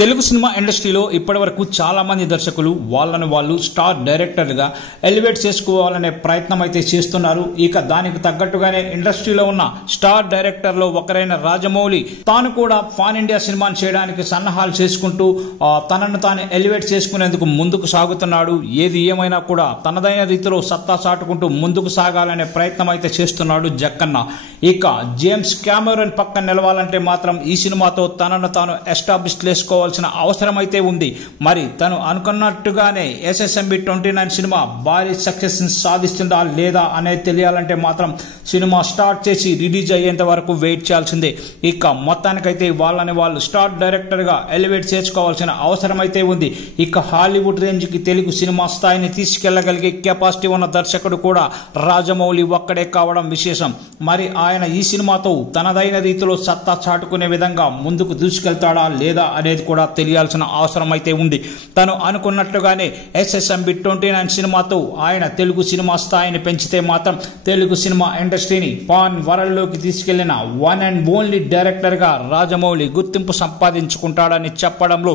Telugu cinema ఇండస్ట్రీలో ఇప్పటివరకు చాలా మంది దర్శకులు వాళ్ళని వాళ్ళు స్టార్ డైరెక్టర్లుగా ఎలివేట్ చేసుకోవాలనే ప్రయత్నం అయితే చేస్తున్నారు. ఇక దానికి తగ్గట్టుగానే ఇండస్ట్రీలో ఉన్న స్టార్ డైరెక్టర్లో ఒకరైన రాజమౌళి తాను కూడా పాన్ ఇండియా సినిమాని చేయడానికి సన్నాహాలు చేసుకుంటూ తనను తాను ఎలివేట్ చేసుకునేందుకు ముందుకు సాగుతున్నాడు. ఏది ఏమైనా కూడా తనదైన రీతిలో సత్తా చాటుకుంటూ ముందుకు సాగాలనే ప్రయత్నం అయితే చేస్తున్నాడు జక్కన్న. ఇక జేమ్స్ కెమెరాన్ పక్కన నిలవాలంటే మాత్రం ఈ సినిమాతో తనను తాను ఎస్టాబ్లిష్ చేసుకోవాలి అవసరం అయితే ఉంది. మరి తను అనుకున్నట్టుగానే SSMB 29 సినిమా భారీ సక్సెస్ సాధిస్తుందా లేదా అనేది తెలియాలంటే మాత్రం సినిమా స్టార్ట్ చేసి రిలీజ్ అయ్యేంత వరకు వెయిట్ చేయాల్సిందే. ఇక మొత్తానికైతే వాళ్ళని వాళ్ళు స్టార్ డైరెక్టర్ గా ఎలివేట్ చేసుకోవాల్సిన అవసరం అయితే ఉంది. ఇక హాలీవుడ్ రేంజ్ కి తెలుగు సినిమా స్థాయిని తీసుకెళ్లగలిగే కెపాసిటీ ఉన్న దర్శకుడు కూడా రాజమౌళి ఒక్కడే కావడం విశేషం. మరి ఆయన ఈ సినిమాతో తనదైన రీతిలో సత్తా చాటుకునే విధంగా ముందుకు దూసుకెళ్తాడా లేదా అనేది కూడా తెలియాల్సిన అవసరం అయితే ఉంది. తను అనుకున్నట్లుగానే SSMB 29 సినిమాతో ఆయన తెలుగు సినిమా స్థాయిని పెంచితే మాత్రం తెలుగు సినిమా ఇండస్ట్రీని పాన్ వరల్డ్ లోకి తీసుకెళ్లిన వన్ అండ్ ఓన్లీ డైరెక్టర్ గా రాజమౌళి గుర్తింపు సంపాదించుకుంటాడని చెప్పడంలో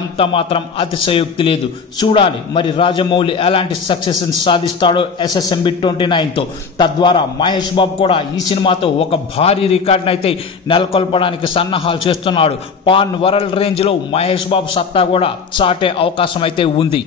ఎంత మాత్రం అతిశయోక్తి లేదు. చూడాలి మరి రాజమౌళి ఎలాంటి సక్సెస్ సాధిస్తాడో SSMB 29 తో. తద్వారా మహేష్ బాబు కూడా ఈ సినిమాతో ఒక భారీ రికార్డును అయితే నెలకొల్పడానికి సన్నాహాలు చేస్తున్నాడు. పాన్ వరల్డ్ రేంజ్ లో మహేష్ బాబు సత్తా కూడా చాటే అవకాశం అయితే ఉంది.